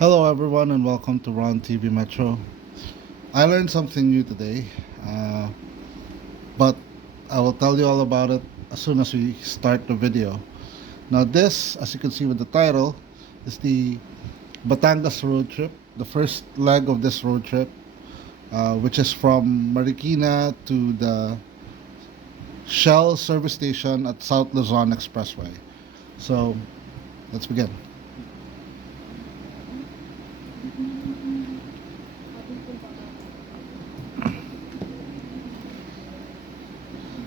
Hello, everyone, and welcome to Ron TV Metro. I learned something new today, uh, but I will tell you all about it as soon as we start the video. Now, this, as you can see with the title, is the Batangas road trip, the first leg of this road trip, which is from Marikina to the Shell service station at South Luzon Expressway. So, let's begin.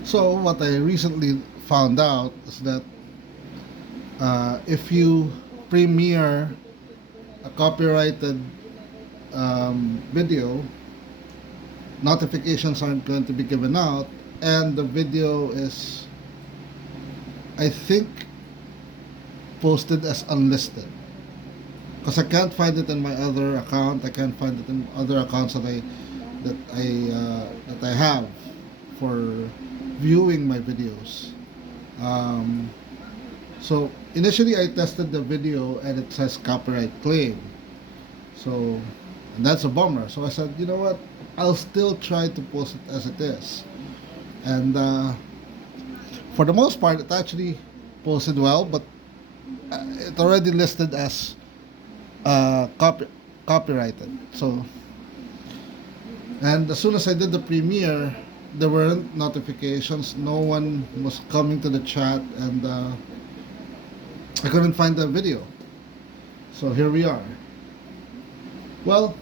So, what I recently found out is that if you premiere a copyrighted video, notifications aren't going to be given out, and the video is, I think, posted as unlisted. Because I can't find it in my other account. I can't find it in other accounts that I have for viewing my videos. So initially I tested the video and it says copyright claim. So and that's a bummer. So I said, you know what? I'll still try to post it as it is. And for the most part, it actually posted well, but it already listed as copyrighted. So, and as soon as I did the premiere, there weren't notifications. No one was coming to the chat, and I couldn't find the video. So here we are. Well,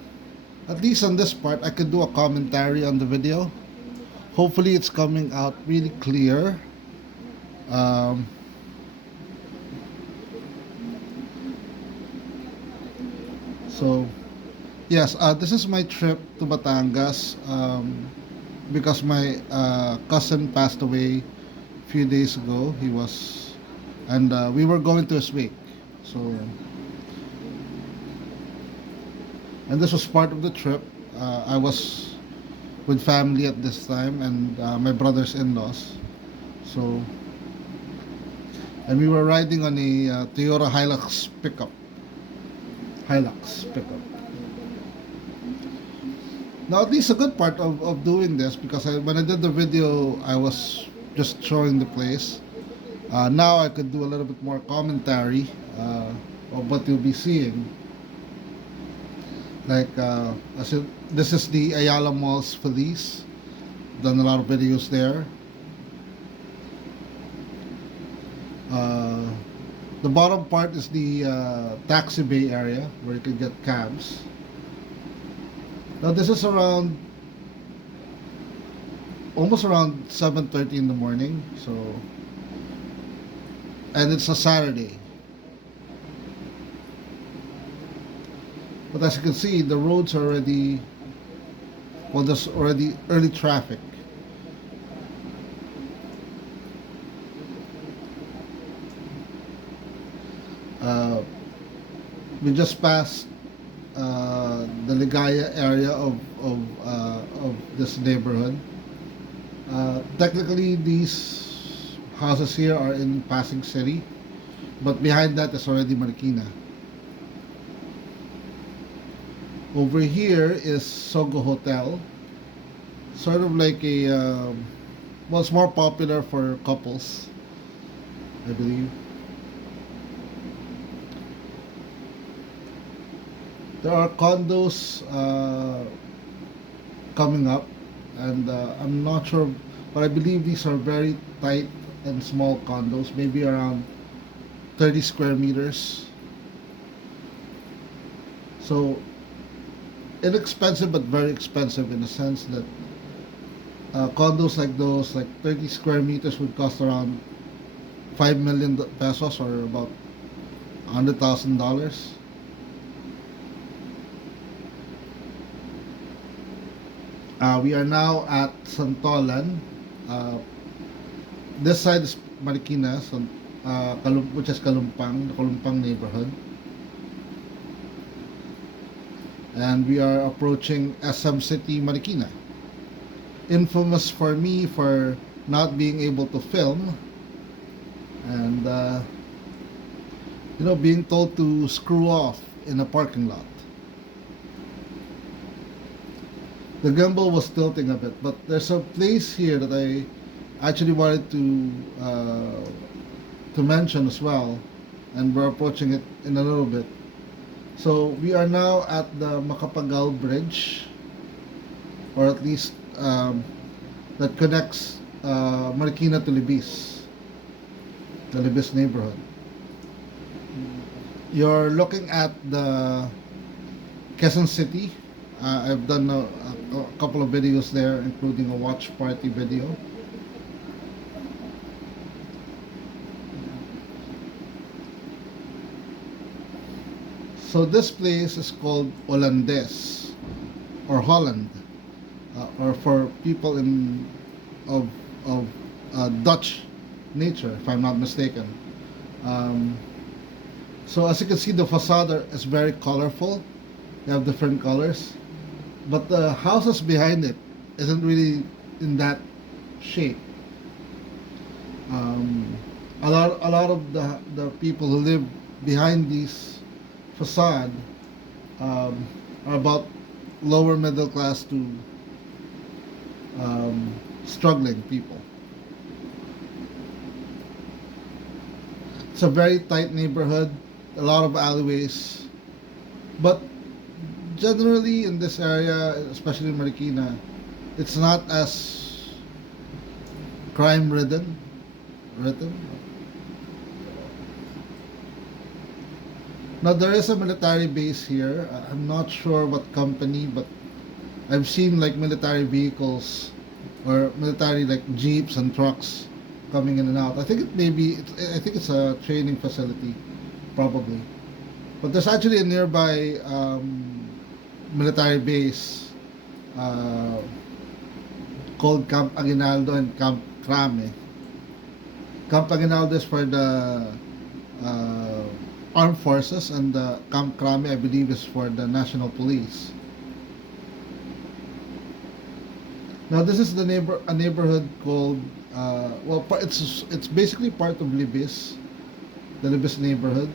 at least on this part, I could do a commentary on the video. Hopefully, it's coming out really clear. So, yes, this is my trip to Batangas because my cousin passed away a few days ago. And we were going to his wake. So, and this was part of the trip. I was with family at this time and my brother's in-laws. So, and we were riding on a Toyota Hilux pickup. Now, at least a good part of doing this, because when I did the video, I was just showing the place. Now I could do a little bit more commentary of what you'll be seeing. Like, this is the Ayala Malls Feliz. Done a lot of videos there. The bottom part is the taxi bay area where you can get cabs. Now this is almost around 7:30 in the morning. So, and it's a Saturday. But as you can see, the roads are already, well, there's already early traffic. We just passed the Ligaya area of this neighborhood. Technically, these houses here are in Pasig City, but behind that is already Marikina. Over here is Sogo Hotel, sort of like a well, it's more popular for couples, I believe. There are condos coming up, and I'm not sure, but I believe these are very tight and small condos, maybe around 30 square meters. So inexpensive but very expensive, in the sense that condos like those, like 30 square meters, would cost around 5 million pesos, or about $100,000. We are now at Santolan. This side is Marikina, which is Kalumpang, the Kalumpang neighborhood. And we are approaching SM City, Marikina. Infamous for me for not being able to film, and being told to screw off in a parking lot. The gimbal was tilting a bit, but there's a place here that I actually wanted to mention as well, and we're approaching it in a little bit. So we are now at the Macapagal Bridge, or at least that connects Marikina to Libis, the Libis neighborhood. You're looking at the Quezon City. I've done a couple of videos there, including a watch party video. So this place is called Hollandes, or Holland, or for people of Dutch nature, if I'm not mistaken. So as you can see, the facade is very colorful. You have different colors, but the houses behind it isn't really in that shape. A lot of the people who live behind these facade are about lower middle class to struggling people. It's a very tight neighborhood, a lot of alleyways, but generally in this area, especially in Marikina, it's not as crime ridden. Now there is a military base here. I'm not sure what company, but I've seen like military vehicles or military like jeeps and trucks coming in and out. I think it may be. I think it's a training facility, probably. But there's actually a nearby military base called Camp Aguinaldo and Camp Crame. Camp Aguinaldo is for the armed forces, and the Camp Crame, I believe, is for the national police. Now this is a neighborhood called it's basically part of Libis, the Libis neighborhood.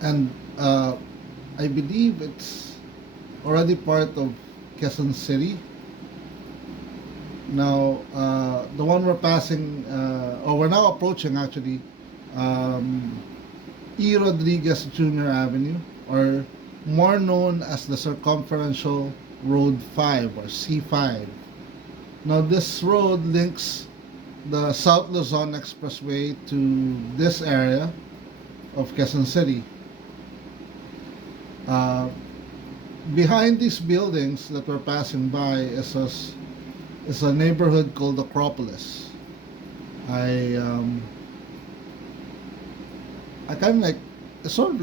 And I believe it's already part of Quezon City. Now, the one we're passing, or we're now approaching actually, E. Rodriguez Jr. Avenue, or more known as the Circumferential Road 5 or C5. Now, this road links the South Luzon Expressway to this area of Quezon City. Behind these buildings that we're passing by is a neighborhood called Acropolis. I kind of like I sort of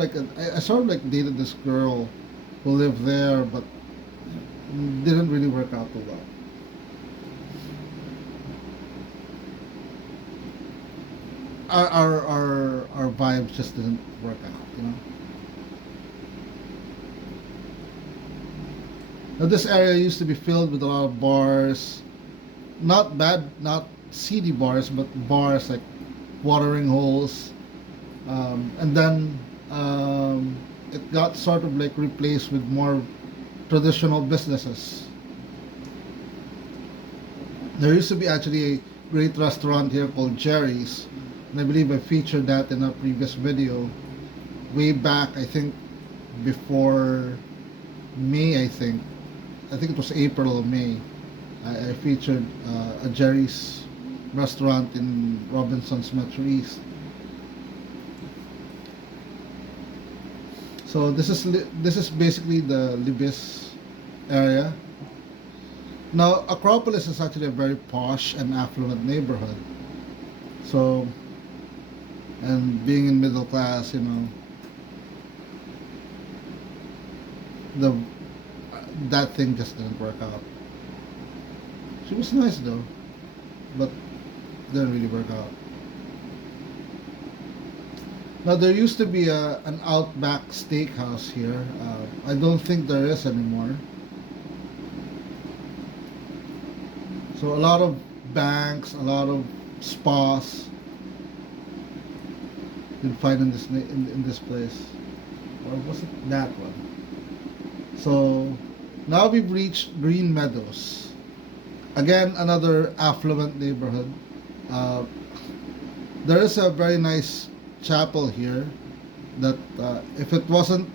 like dated this girl who lived there, but didn't really work out too well. Our vibes just didn't work out, you know. Now this area used to be filled with a lot of bars, not bad, not seedy bars, but bars like watering holes, and then it got sort of like replaced with more traditional businesses. There used to be actually a great restaurant here called Jerry's, and I believe I featured that in a previous video way back, I think before May, I think it was April or May. I featured a Jerry's restaurant in Robinson's Metro East. So this is basically the Libis area. Now Acropolis is actually a very posh and affluent neighborhood. So, and being in middle class, you know, that thing just didn't work out. She was nice though, but didn't really work out. Now there used to be an Outback Steakhouse here. I don't think there is anymore. So a lot of banks, a lot of spas you'd find in in this place. Or was it that one? So now we've reached Green Meadows. Again, another affluent neighborhood. Uh, there is a very nice chapel here that if it wasn't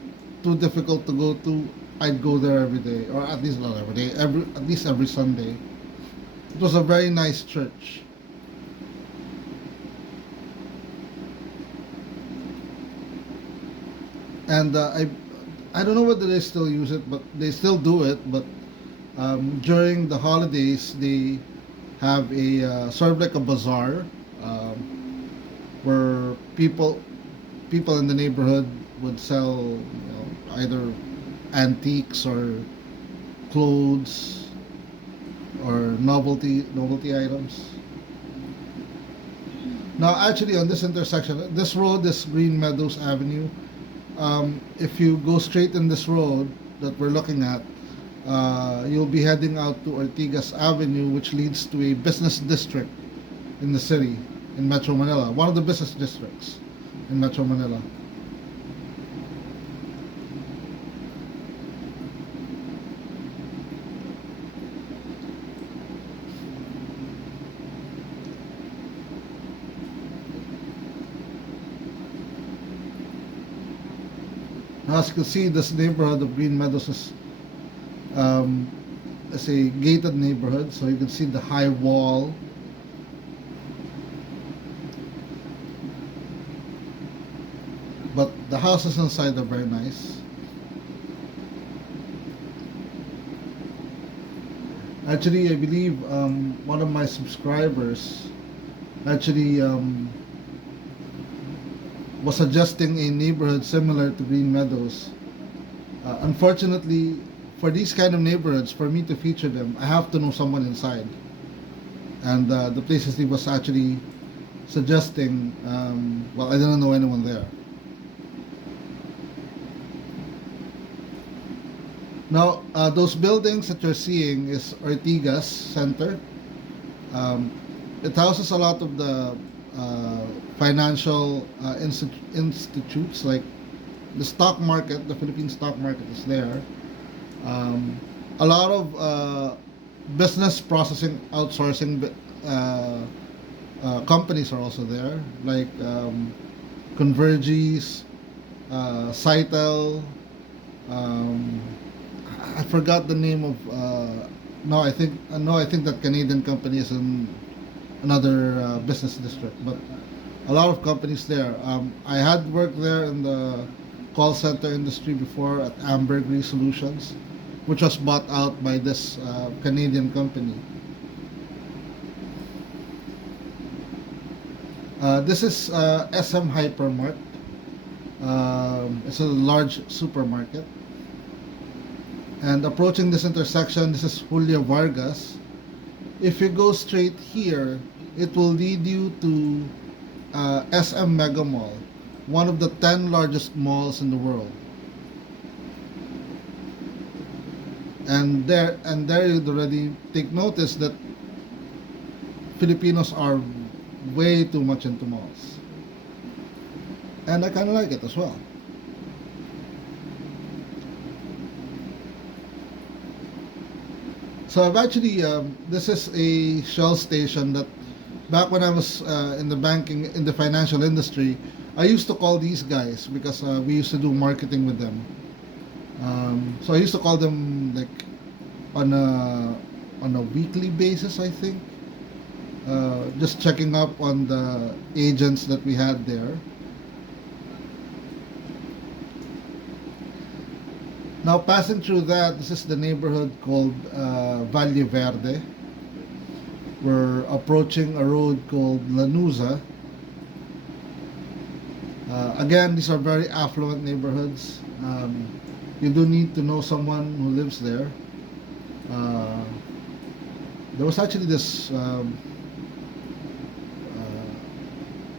too difficult to go to, I'd go there every day, or at least not every day, at least every Sunday. It was a very nice church. And I don't know whether they still use it, but they still do it. But during the holidays, they have a sort of like a bazaar where people in the neighborhood would sell, either antiques or clothes or novelty items. Now, actually, on this intersection, this road is Green Meadows Avenue. If you go straight in this road that we're looking at, you'll be heading out to Ortigas Avenue, which leads to a business district in the city, in Metro Manila, one of the business districts in Metro Manila. Now, as you can see, this neighborhood of Green Meadows um, is a gated neighborhood, so you can see the high wall. But the houses inside are very nice. Actually, I believe one of my subscribers actually was suggesting a neighborhood similar to Green Meadows. Unfortunately, for these kind of neighborhoods, for me to feature them, I have to know someone inside. And the places he was actually suggesting, well, I didn't know anyone there. Now, those buildings that you're seeing is Ortigas Center. Um, it houses a lot of the financial institutes, like the stock market. The Philippine stock market is there. Um, a lot of business processing outsourcing companies are also there, like Convergys, Cytel. Um, I forgot the name of. No, I think that Canadian company is in another business district, but a lot of companies there. I had worked there in the call center industry before at Ambergris Solutions, which was bought out by this Canadian company. This is SM Hypermart. It's a large supermarket. And approaching this intersection, this is Julia Vargas. If you go straight here, it will lead you to SM Mega Mall, one of the 10 largest malls in the world. And there you'd already take notice that Filipinos are way too much into malls. And I kind of like it as well. So I've actually, this is a Shell station that back when I was in the financial industry, I used to call these guys because we used to do marketing with them. So I used to call them like on a weekly basis, I think. Just checking up on the agents that we had there. Now, passing through that, this is the neighborhood called Valle Verde. We're approaching a road called Lanuza. Again, these are very affluent neighborhoods. You do need to know someone who lives there. There was actually this a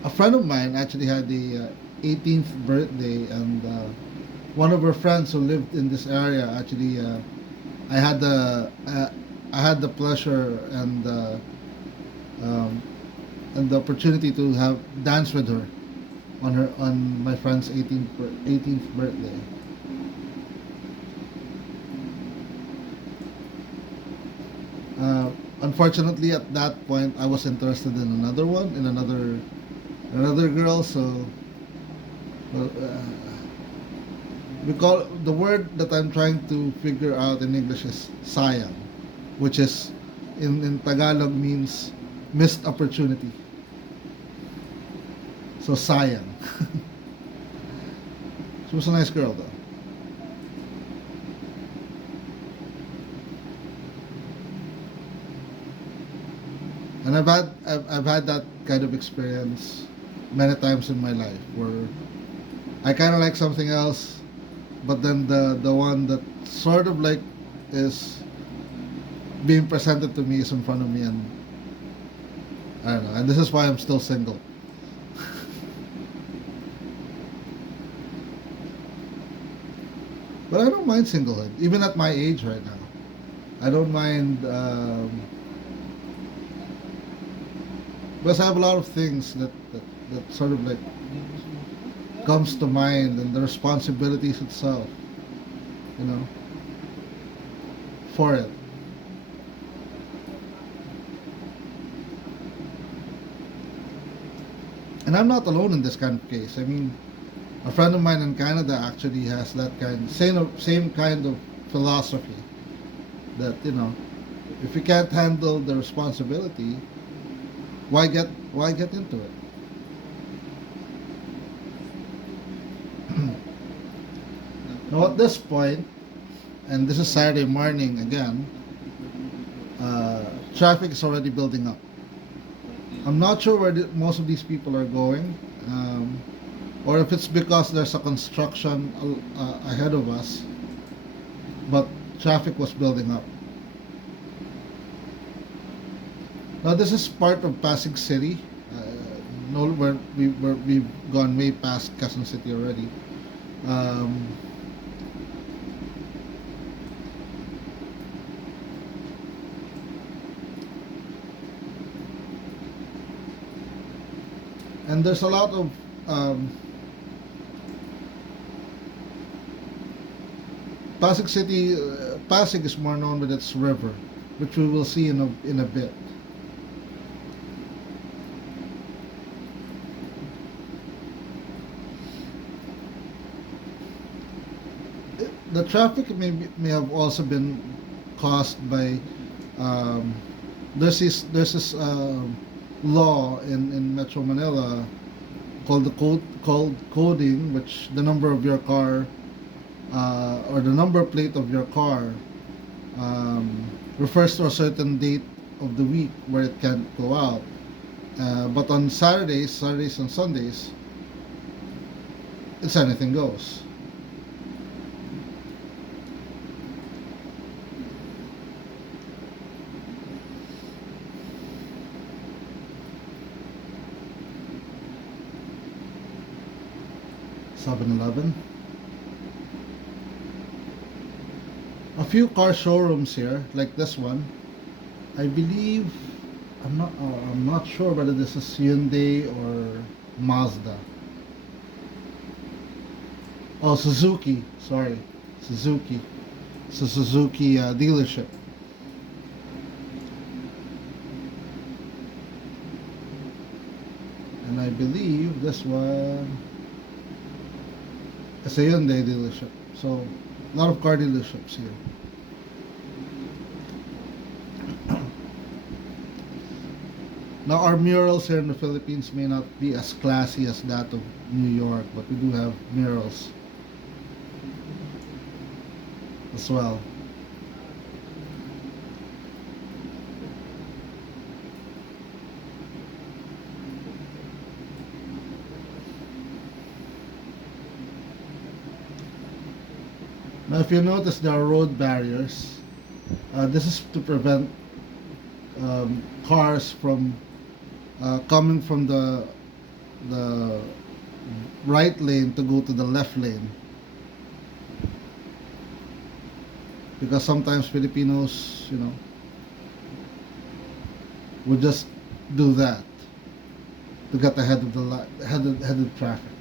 friend of mine actually had 18th birthday, and one of her friends who lived in this area actually, I had the uh, I had the pleasure um, and the opportunity to have dance with her on my friend's 18th birthday. Uh, Unfortunately, at that point, I was interested in another girl. So, well, we call the word that I'm trying to figure out in English is sayang, which is in Tagalog means missed opportunity. So sayang. She was a nice girl though. And I've had that kind of experience many times in my life where I kind of like something else, but then the one that sort of like is being presented to me is in front of me, and I don't know. And this is why I'm still single. But I don't mind singlehood, even at my age right now. I don't mind because I have a lot of things that sort of like comes to mind, and the responsibilities itself, you know, for it. And I'm not alone in this kind of case. I mean, a friend of mine in Canada actually has that same kind of philosophy that, you know, if you can't handle the responsibility, why get into it? Now at this point, and this is Saturday morning again, traffic is already building up. I'm not sure where most of these people are going, or if it's because there's a construction ahead of us, but traffic was building up. Now this is part of Pasig City. No, we've gone way past Quezon City already. Um, and there's a lot of Pasig City. Pasig is more known with its river, which we will see in a bit. The traffic may have also been caused by um, there's this law in Metro Manila called called coding, which the number of your car or the number plate of your car refers to a certain date of the week where it can't go out. But on Saturdays and Sundays, it's anything goes. Eleven. A few car showrooms here, like this one. I believe I'm not sure whether this is Hyundai or Mazda. Oh, Suzuki. Sorry, Suzuki. It's a Suzuki dealership. And I believe this one is a Hyundai dealership. So, a lot of car dealerships here. Now, our murals here in the Philippines may not be as classy as that of New York, but we do have murals as well. Now, if you notice, there are road barriers. This is to prevent cars from coming from the right lane to go to the left lane, because sometimes Filipinos, would just do that to get ahead of the headed traffic.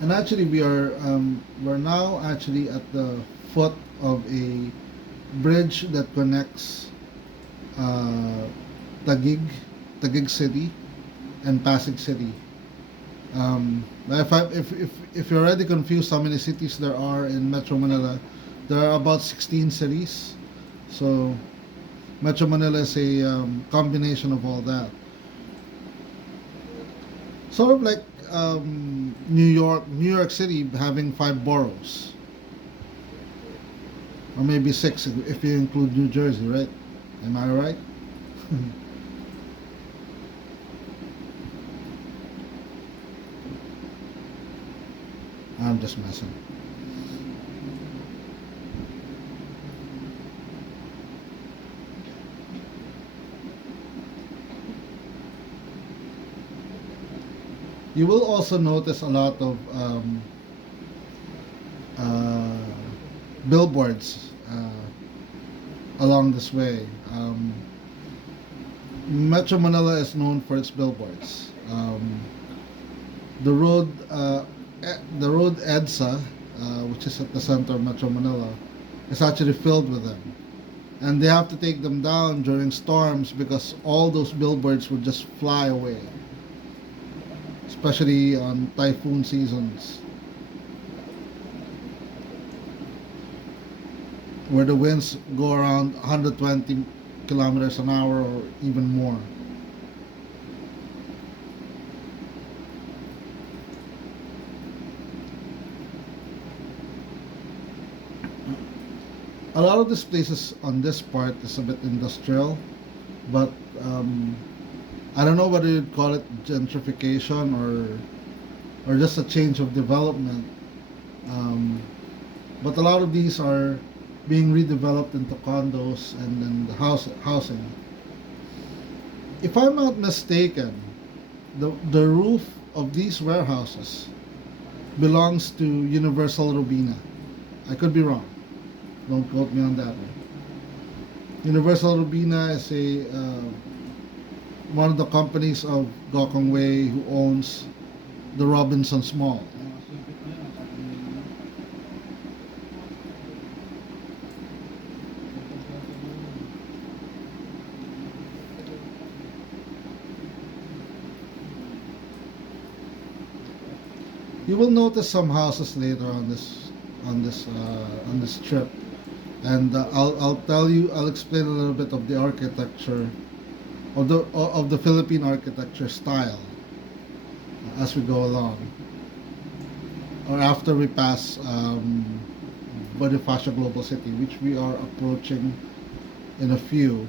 And actually, we're now actually at the foot of a bridge that connects uh, Taguig, Taguig City, and Pasig City. If you're already confused how many cities there are in Metro Manila, there are about 16 cities. So Metro Manila is a combination of all that. Sort of like New York City having 5 boroughs, or maybe 6 if you include New Jersey, right? Am I right? I'm just messing. You will also notice a lot of uh, billboards along this way. Metro Manila is known for its billboards. The road, the road EDSA, which is at the center of Metro Manila, is actually filled with them, and they have to take them down during storms because all those billboards would just fly away, especially on typhoon seasons, where the winds go around 120 kilometers an hour or even more. A lot of these places on this part is a bit industrial, but I don't know whether you'd call it gentrification or just a change of development. Um, but a lot of these are being redeveloped into condos and then the housing. If I'm not mistaken, the roof of these warehouses belongs to Universal Robina. I could be wrong. Don't quote me on that one. Universal Robina is a one of the companies of Gokong Wei who owns the Robinsons Mall. You will notice some houses later on this trip, and I'll explain a little bit of the architecture of the Philippine architecture style as we go along, or after we pass Bonifacio Global City, which we are approaching in a few.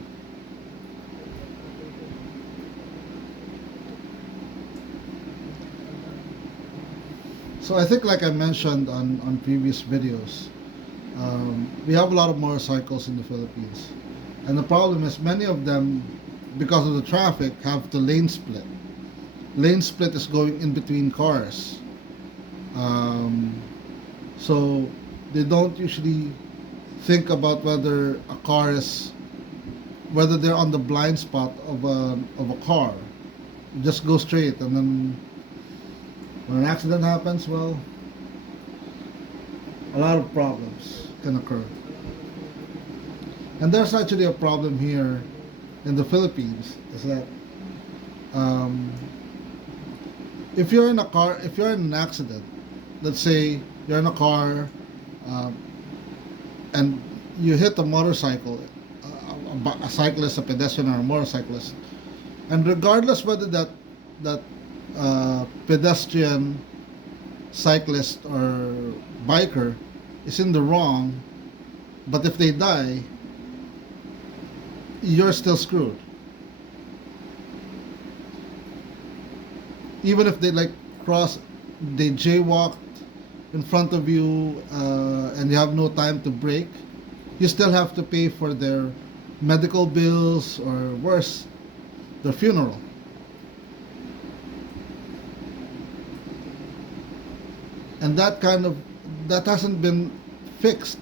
So I think, like I mentioned on previous videos, we have a lot of motorcycles in the Philippines. And the problem is many of them, because of the traffic, have to lane split. Lane split is going in between cars. So they don't usually think about whether they're on the blind spot of a car. Just go straight, and then when an accident happens, well, a lot of problems can occur. And there's actually a problem here in the Philippines, is that if you're in a car, if you're in an accident, let's say you're in a car and you hit a motorcycle, a cyclist, a pedestrian, or a motorcyclist, and regardless whether that pedestrian, cyclist, or biker is in the wrong, but if they die, you're still screwed. Even if they they jaywalked, in front of you and you have no time to break, you still have to pay for their medical bills or worse, their funeral. And that hasn't been fixed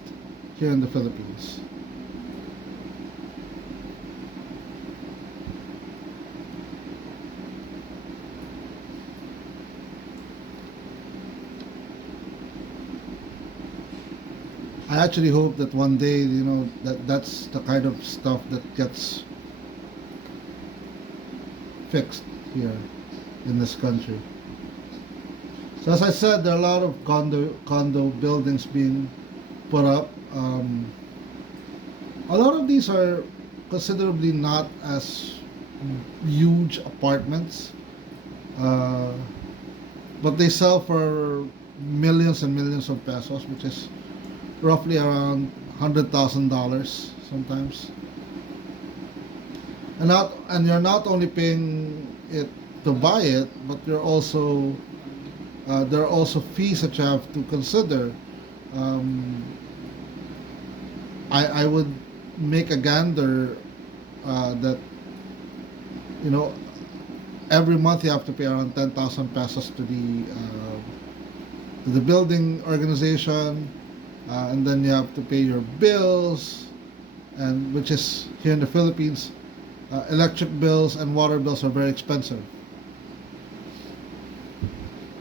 here in the Philippines. I actually hope that one day, that's the kind of stuff that gets fixed here in this country. So as I said, there are a lot of condo buildings being put up. A lot of these are considerably not as huge apartments, uh, but they sell for millions and millions of pesos, which is roughly around $100,000 sometimes. And you're not only paying it to buy it, but you're also there are also fees that you have to consider. Um, I would make a gander that you know every month you have to pay around 10,000 pesos to the building organization, and then you have to pay your bills, and which is here in the Philippines, electric bills and water bills are very expensive.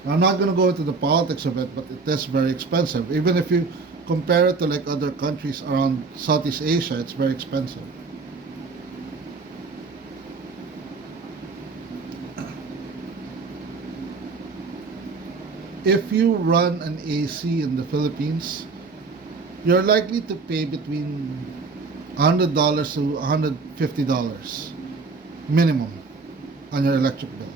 I'm not going to go into the politics of it, but it is very expensive. Even if you compare it to like other countries around Southeast Asia, it's very expensive. If you run an AC in the Philippines, you're likely to pay between $100 to $150 minimum on your electric bill.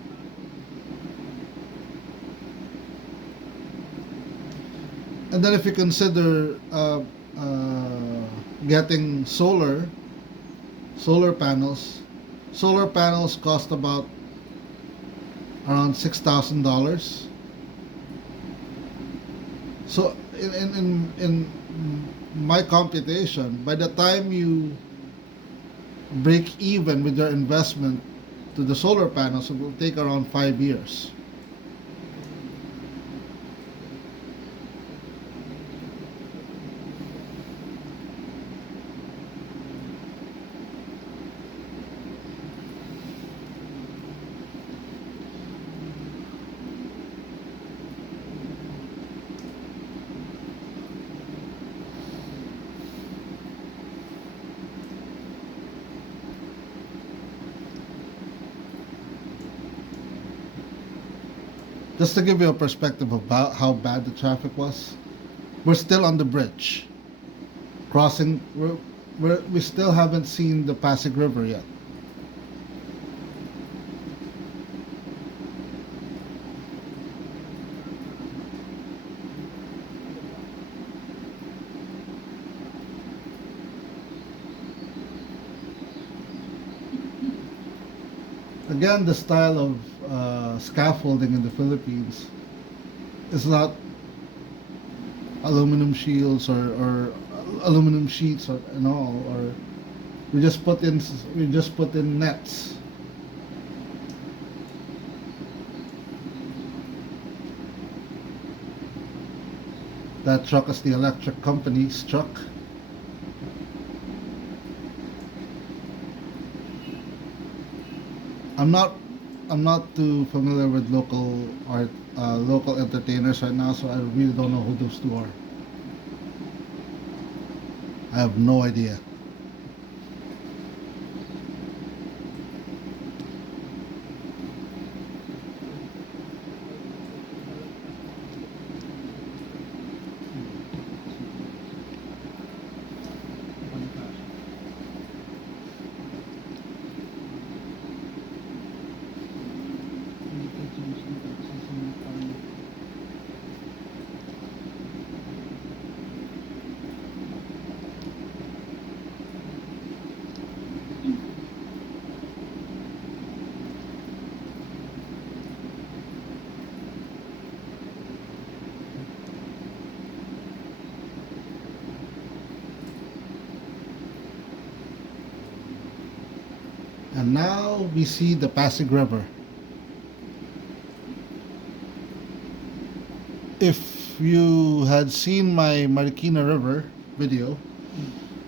And then if you consider getting solar panels, solar panels cost about around $6,000. So in my computation, by the time you break even with your investment to the solar panels, it will take around 5 years. Just to give you a perspective about how bad the traffic was, we're still on the bridge. Crossing, we still haven't seen the Pasig River yet. Again, the style of scaffolding in the Philippines is not aluminum shields or aluminum sheets or and all, or we just put in nets. That truck is the electric company's truck. I'm not I'm not too familiar with local entertainers right now, so I really don't know who those two are. I have no idea. And now we see the Pasig River. If you had seen my Marikina River video,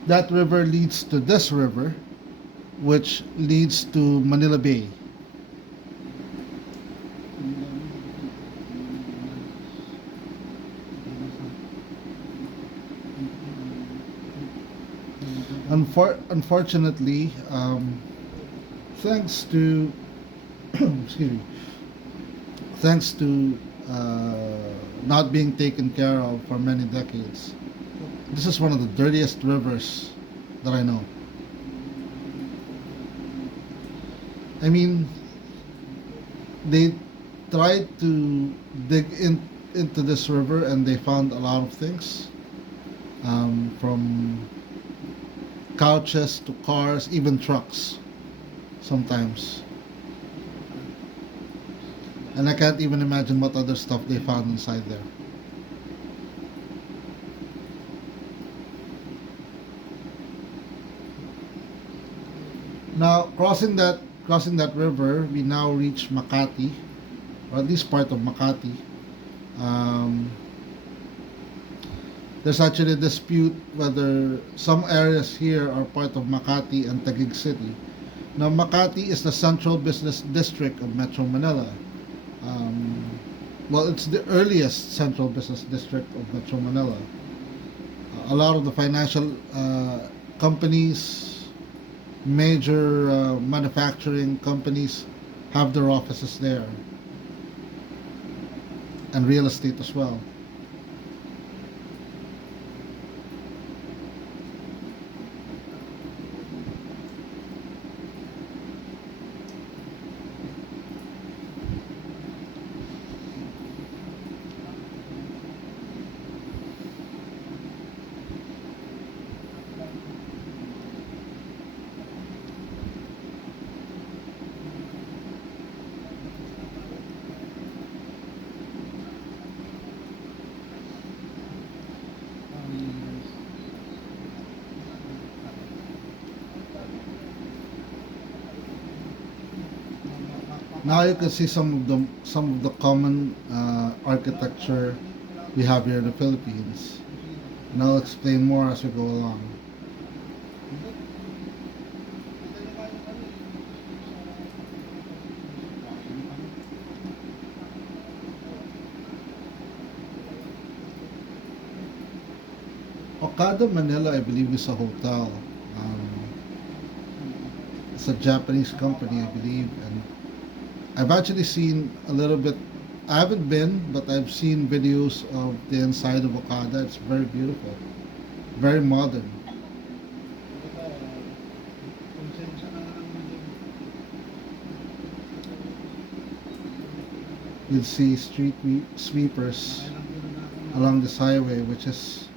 that river leads to this river, which leads to Manila Bay. Unfortunately, thanks to excuse me, thanks to not being taken care of for many decades, this is one of the dirtiest rivers that I know. I mean, they tried to into this river and they found a lot of things, from couches to cars, even trucks sometimes. And I can't even imagine what other stuff they found inside there. Now, crossing that river, we now reach Makati, or at least part of Makati. Um, there's actually a dispute whether some areas here are part of Makati and Taguig City. Now, Makati is the central business district of Metro Manila. Um, well, it's the earliest central business district of Metro Manila. A lot of the financial companies, major manufacturing companies have their offices there, and real estate as well. Now you can see some of the common architecture we have here in the Philippines, and I'll explain more as we go along. Okada Manila, I believe, is a hotel. It's a Japanese company, I believe, and I've actually seen a little bit. I haven't been, but I've seen videos of the inside of Okada. It's very beautiful, very modern. You'll see street sweepers along this highway, which is,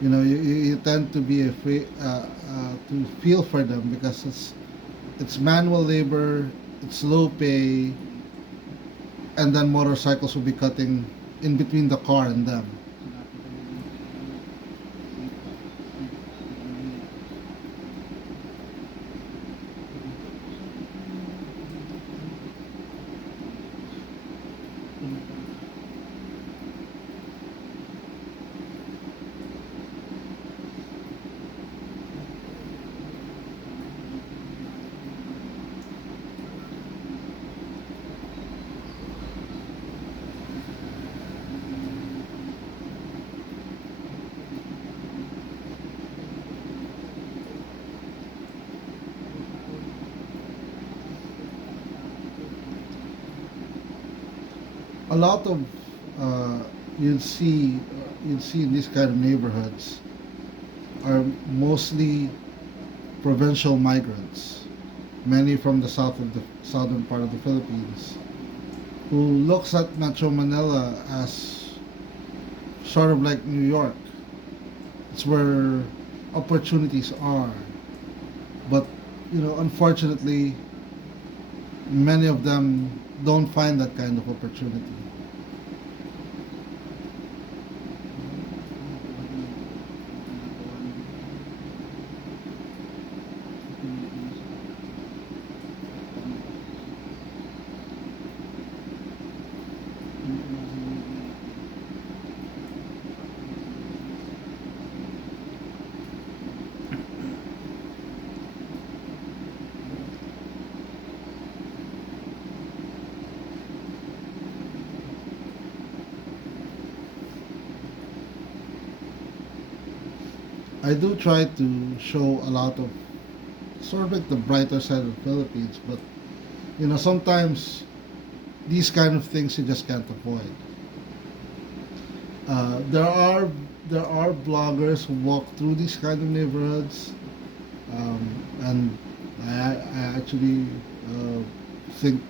you tend to be afraid to feel for them because it's manual labor, it's low pay, and then motorcycles will be cutting in between the car and them. A lot of uh, you'll see in these kind of neighborhoods are mostly provincial migrants, many from the southern part of the Philippines, who looks at Metro Manila as sort of like New York. It's where opportunities are, but unfortunately, many of them don't find that kind of opportunity. I do try to show a lot of sort of like the brighter side of the Philippines, but sometimes these kind of things you just can't avoid. There are bloggers who walk through these kind of neighborhoods, and I actually think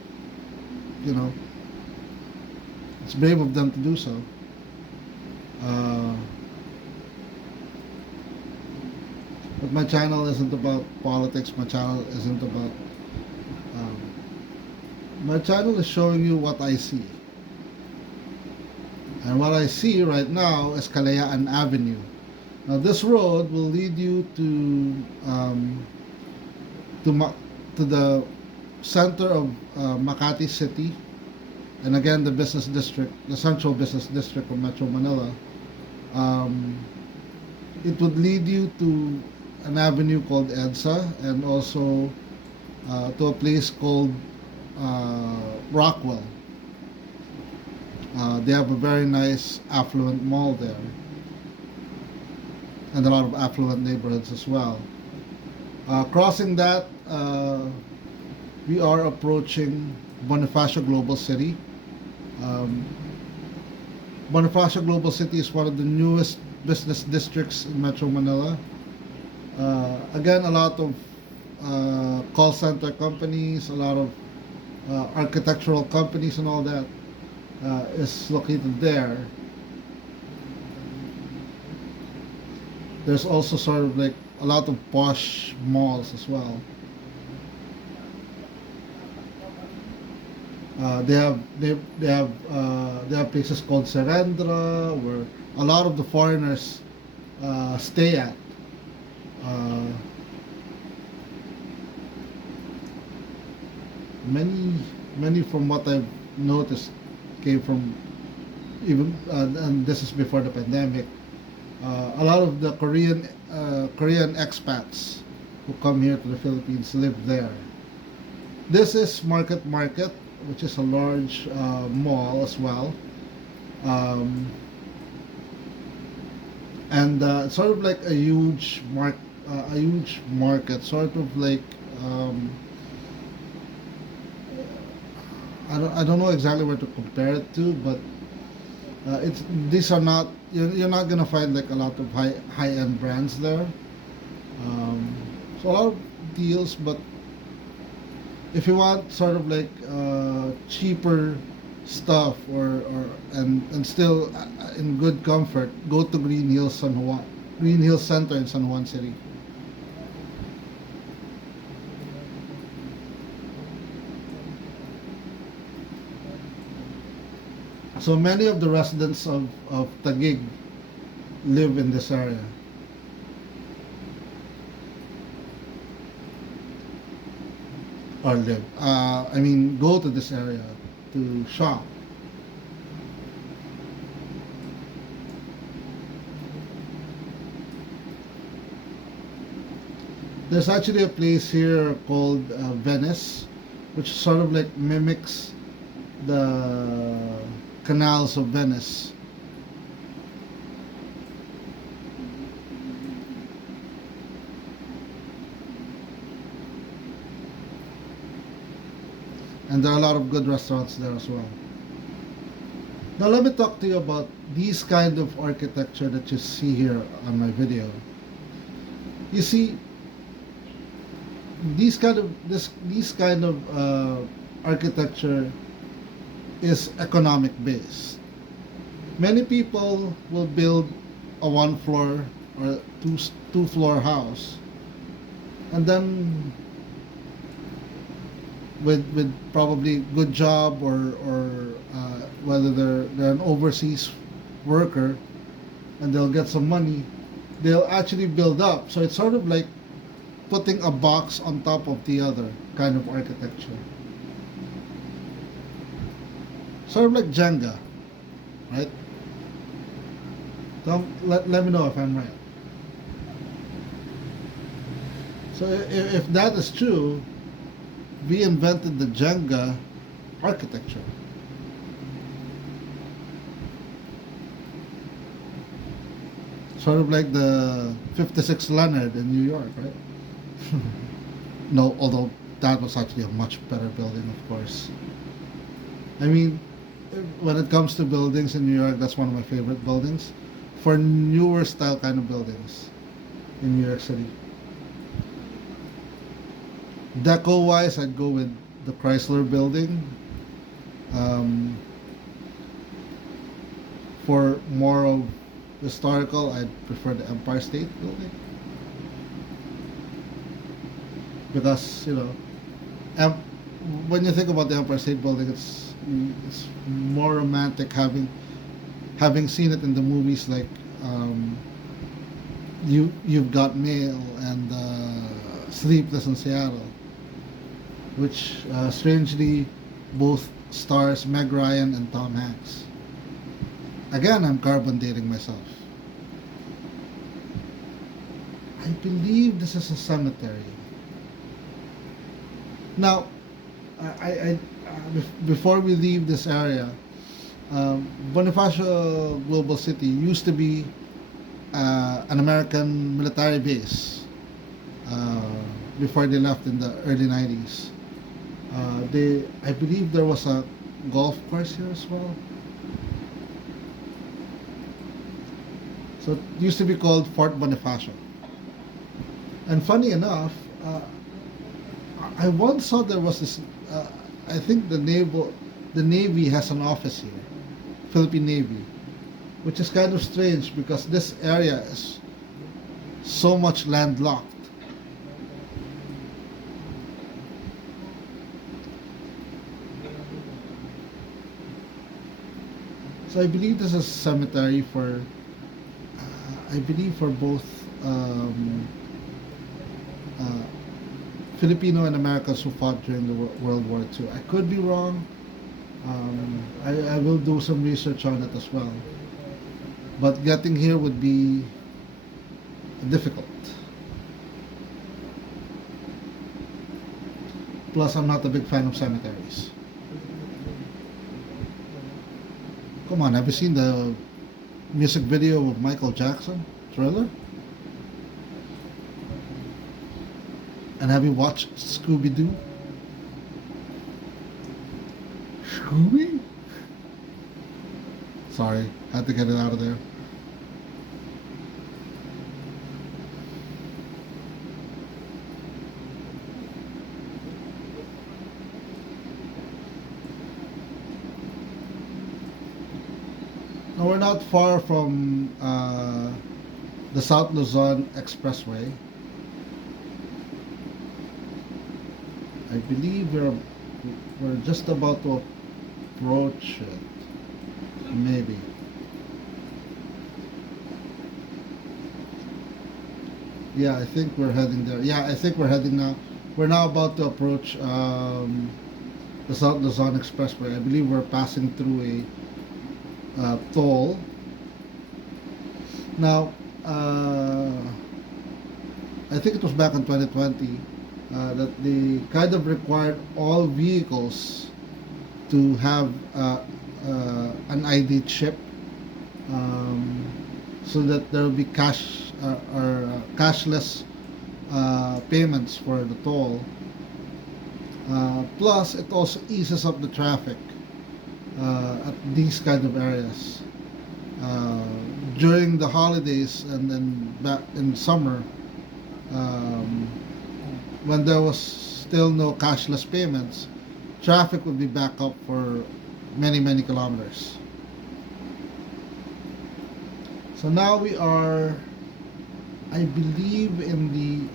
you know it's brave of them to do so. Uh, but my channel isn't about politics. My channel isn't about. Um, my channel is showing you what I see, and what I see right now is Kalayaan Avenue. Now this road will lead you to Ma- to the center of Makati City, and again the business district, the central business district of Metro Manila. Um, it would lead you to an avenue called EDSA, and also to a place called Rockwell. They have a very nice affluent mall there, and a lot of affluent neighborhoods as well. Crossing that, we are approaching Bonifacio Global City. Um, Bonifacio Global City is one of the newest business districts in Metro Manila. Again, a lot of call center companies, a lot of architectural companies, and all that is located there. There's also sort of like a lot of posh malls as well. They have places called Serendra where a lot of the foreigners stay at. Uh, many from what I've noticed came from even and this is before the pandemic. A lot of the Korean expats who come here to the Philippines live there. This is Market, which is a large mall as well, um, and sort of like a huge market, sort of like um, I don't know exactly where to compare it to, but it's these are not you're not gonna find like a lot of high end brands there. So a lot of deals, but if you want sort of like cheaper stuff and still in good comfort, go to Green Hills Center in San Juan City. So many of the residents of Taguig live in this area. Or live. I mean, go to this area to shop. There's actually a place here called Venice, which sort of like mimics the canals of Venice. And there are a lot of good restaurants there as well. Now let me talk to you about these kind of architecture that you see here on my video. You see, these kind of architecture is economic based. Many people will build a one floor or two floor house, and then with probably good job or whether they're an overseas worker and they'll get some money, they'll actually build up. So it's sort of like putting a box on top of the other kind of architecture. Sort of like Jenga, right? Let me know if I'm right. So if that is true, we invented the Jenga architecture. Sort of like the 56 Leonard in New York, right? No, although that was actually a much better building, of course. I mean, when it comes to buildings in New York, that's one of my favorite buildings. For newer style kind of buildings in New York City. Deco wise, I'd go with the Chrysler building. Um, for more of historical, I'd prefer the Empire State Building. Because, you know, em- when you think about the Empire State Building, it's more romantic having seen it in the movies like um, you've got Mail and Sleepless in Seattle, which strangely both stars Meg Ryan and Tom Hanks. Again, I'm carbon dating myself. I believe this is a cemetery. Now, before we leave this area, Bonifacio Global City used to be an American military base uh, before they left in the early 90s. I believe there was a golf course here as well. So it used to be called Fort Bonifacio. And funny enough, I once saw there was this. I think the Navy has an office here, Philippine Navy, which is kind of strange because this area is so much landlocked. So I believe this is a cemetery for, I believe for both uh, Filipino and Americans who fought during the World War II. I could be wrong. I will do some research on it as well. But getting here would be difficult. Plus, I'm not a big fan of cemeteries. Come on, have you seen the music video of Michael Jackson, Thriller? And have you watched Scooby-Doo? Scooby? Sorry, had to get it out of there. Now we're not far from the South Luzon Expressway. I believe we're just about to approach it. Maybe. Yeah, I think we're heading there. Yeah, I think we're heading now. We're now about to approach the South Luzon Expressway. I believe we're passing through a toll. Now, I think it was back in 2020 that they kind of required all vehicles to have an ID chip, so that there will be cash or cashless payments for the toll. Plus, it also eases up the traffic at these kind of areas. During the holidays and then back in summer, when there was still no cashless payments, traffic would be back up for many kilometers. So now we are, I believe, in the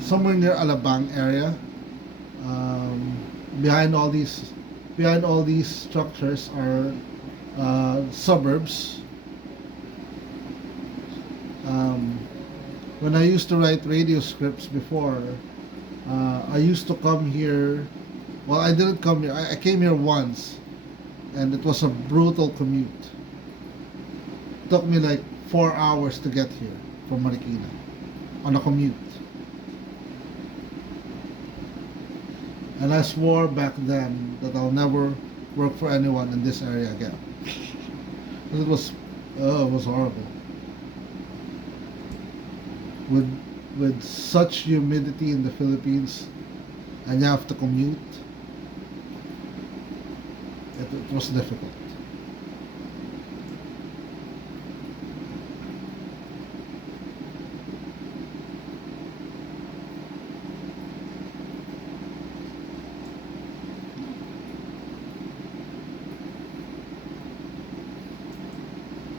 somewhere near Alabang area. Behind all these structures are suburbs. When I used to write radio scripts before, I used to come here. Well, I didn't come here. I came here once, and it was a brutal commute. It took me like 4 hours to get here from Marikina on a commute. And I swore back then that I'll never work for anyone in this area again. It was Oh, it was horrible. With such humidity in the Philippines, and you have to commute, it was difficult.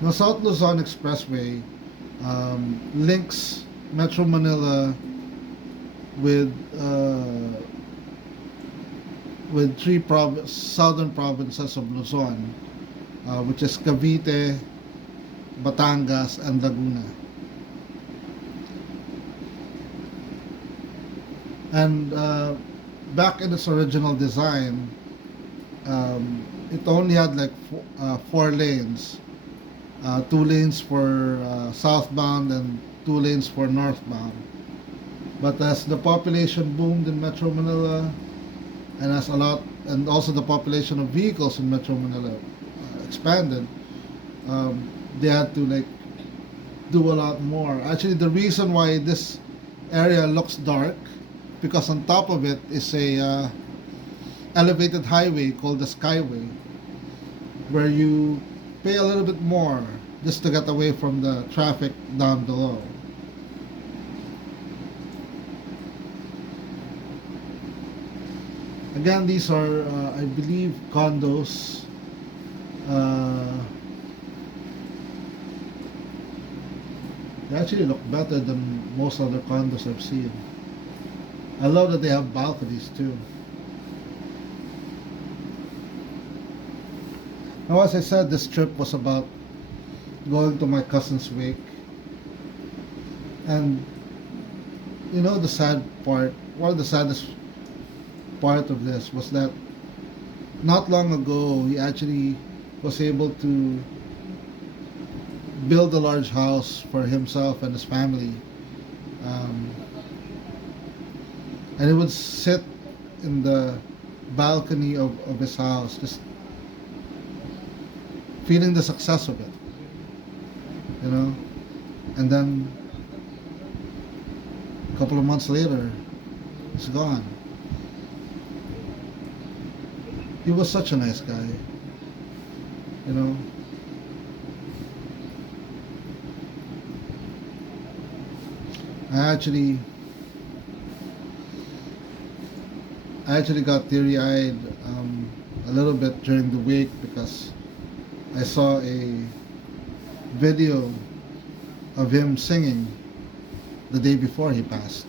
The South Luzon Expressway links Metro Manila with uh, three southern provinces of Luzon, which is Cavite, Batangas, and Laguna. And back in its original design, it only had like four lanes, two lanes for southbound and two lanes for northbound. But as the population boomed in Metro Manila, and as a lot, and also the population of vehicles in Metro Manila expanded, um, they had to like do a lot more. Actually, the reason why this area looks dark, because on top of it is a elevated highway called the Skyway, where you pay a little bit more just to get away from the traffic down below. Again, these are, I believe, condos. Uh, they actually look better than most other condos I've seen. I love that they have balconies too. Now, as I said, this trip was about going to my cousin's wake. And, you know, the sad part, one of the saddest part of this was that not long ago, he actually was able to build a large house for himself and his family. Um, and he would sit in the balcony of his house, just feeling the success of it, you know. And then a couple of months later, it's gone. He was such a nice guy, you know. I actually got teary-eyed a little bit during the wake because I saw a video of him singing the day before he passed,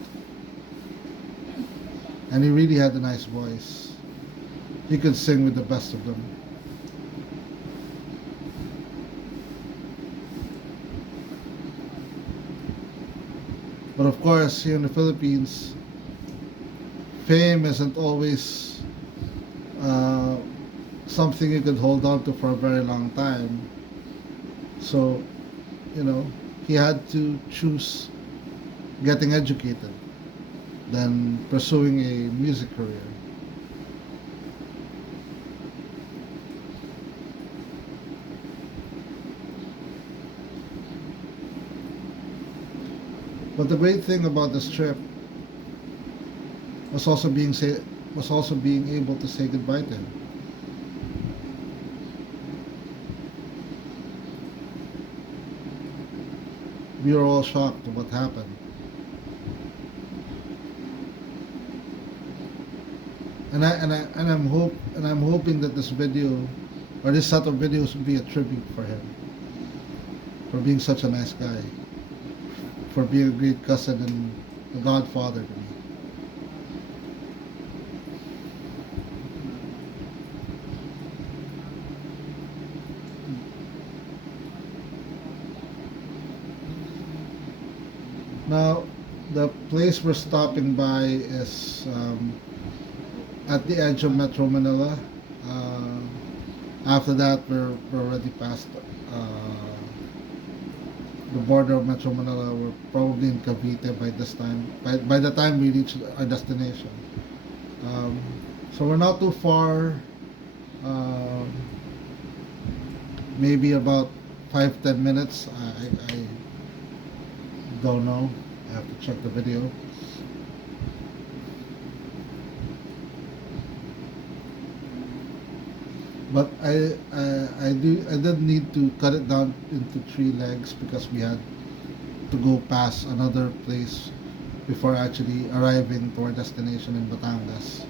and he really had a nice voice. He could sing with the best of them. But of course, here in the Philippines, fame isn't always something you could hold on to for a very long time. So, you know, he had to choose getting educated than pursuing a music career. But the great thing about this trip was also being able to say goodbye to him. We were all shocked at what happened. And I'm hoping that this video or this set of videos will be a tribute for him, for being such a nice guy, for being a great cousin and a godfather to me. Now, the place we're stopping by is at the edge of Metro Manila. After that, we're already past the border of Metro Manila. We're probably in Cavite by this time. By the time we reach our destination, so we're not too far. Maybe about 5-10 minutes. I don't know. I have to check the video. But I did need to cut it down into 3 legs because we had to go past another place before actually arriving to our destination in Batangas.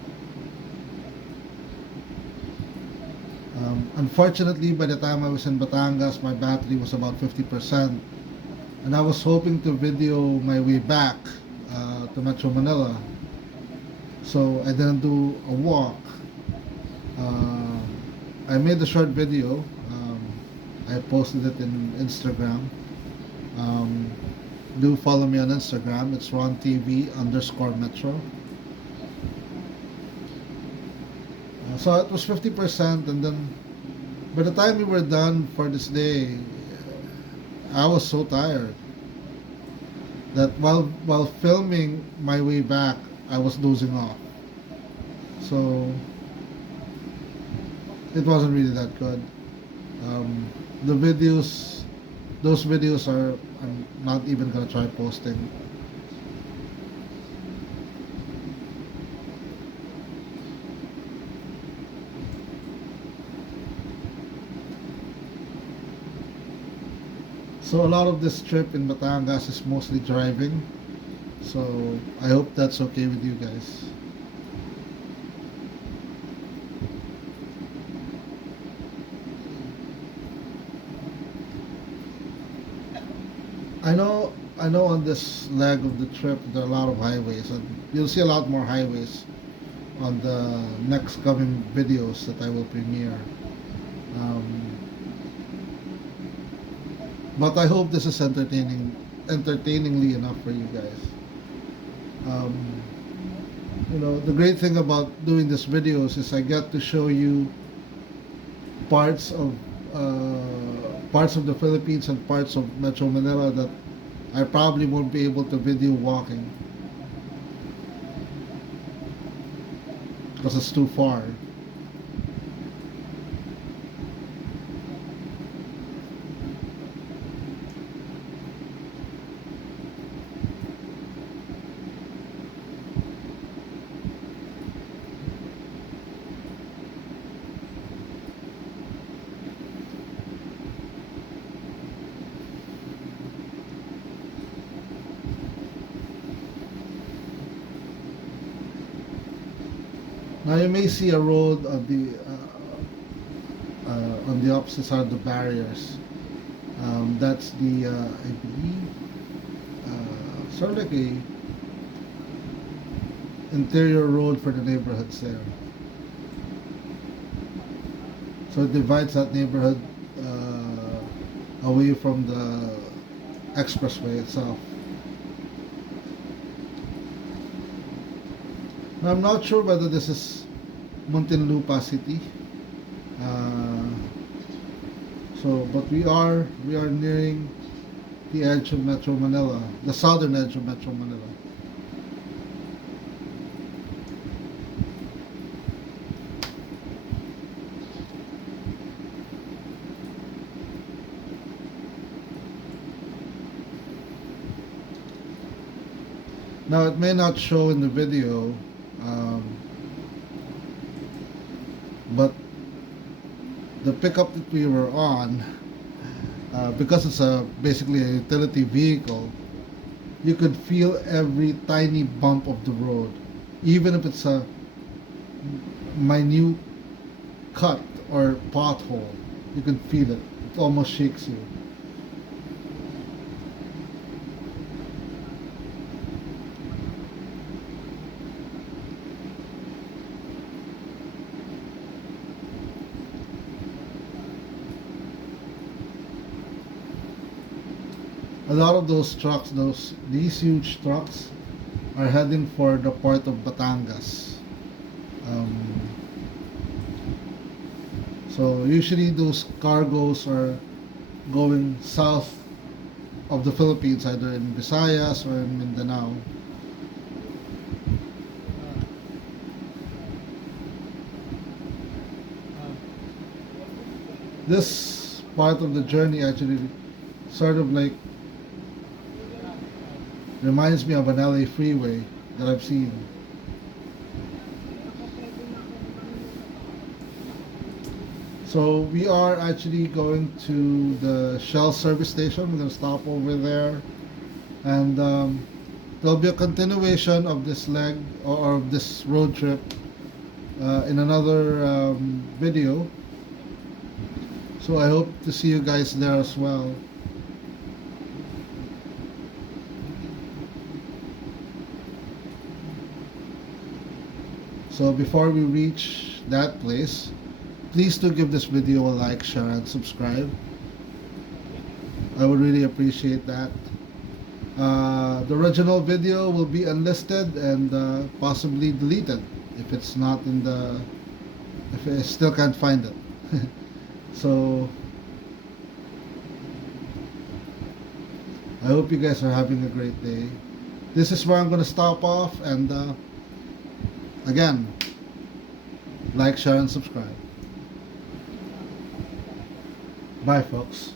Unfortunately, by the time I was in Batangas, my battery was about 50%, and I was hoping to video my way back to Metro Manila. So I didn't do a walk. I made a short video. I posted it in Instagram. Um, do follow me on Instagram. It's RonTV_Metro. So it was 50%, and then by the time we were done for this day, I was so tired that while filming my way back, I was dozing off. So it wasn't really that good. The videos, those videos are, I'm not even gonna try posting. So a lot of this trip in Batangas is mostly driving. So I hope that's okay with you guys. I know on this leg of the trip there are a lot of highways, and you'll see a lot more highways on the next coming videos that I will premiere. But I hope this is entertainingly enough for you guys. Um, the great thing about doing these videos is I get to show you parts of the Philippines and parts of Metro Manila that I probably won't be able to video walking because it's too far. Now you may see a road on the opposite side of the barriers. That's the I believe sort of like a interior road for the neighborhoods there. So it divides that neighborhood away from the expressway itself. Now, I'm not sure whether this is Muntinlupa City. But we are nearing the edge of Metro Manila, the southern edge of Metro Manila. Now it may not show in the video, but the pickup that we were on, because it's basically a utility vehicle, you could feel every tiny bump of the road, even if it's a minute cut or pothole. You can feel it. It almost shakes you. A lot of those trucks, these huge trucks, are heading for the port of Batangas. So usually those cargoes are going south of the Philippines, either in Visayas or in Mindanao. This part of the journey actually sort of like reminds me of an LA freeway that I've seen. So we are actually going to the Shell service station. We're gonna stop over there, and there'll be a continuation of this leg or of this road trip in another video. So I hope to see you guys there as well. So before we reach that place, please do give this video a like, share, and subscribe. I would really appreciate that. The original video will be unlisted and possibly deleted if it's not in the, if I still can't find it. So I hope you guys are having a great day. This is where I'm gonna stop off, and again, like, share, and subscribe. Bye, folks.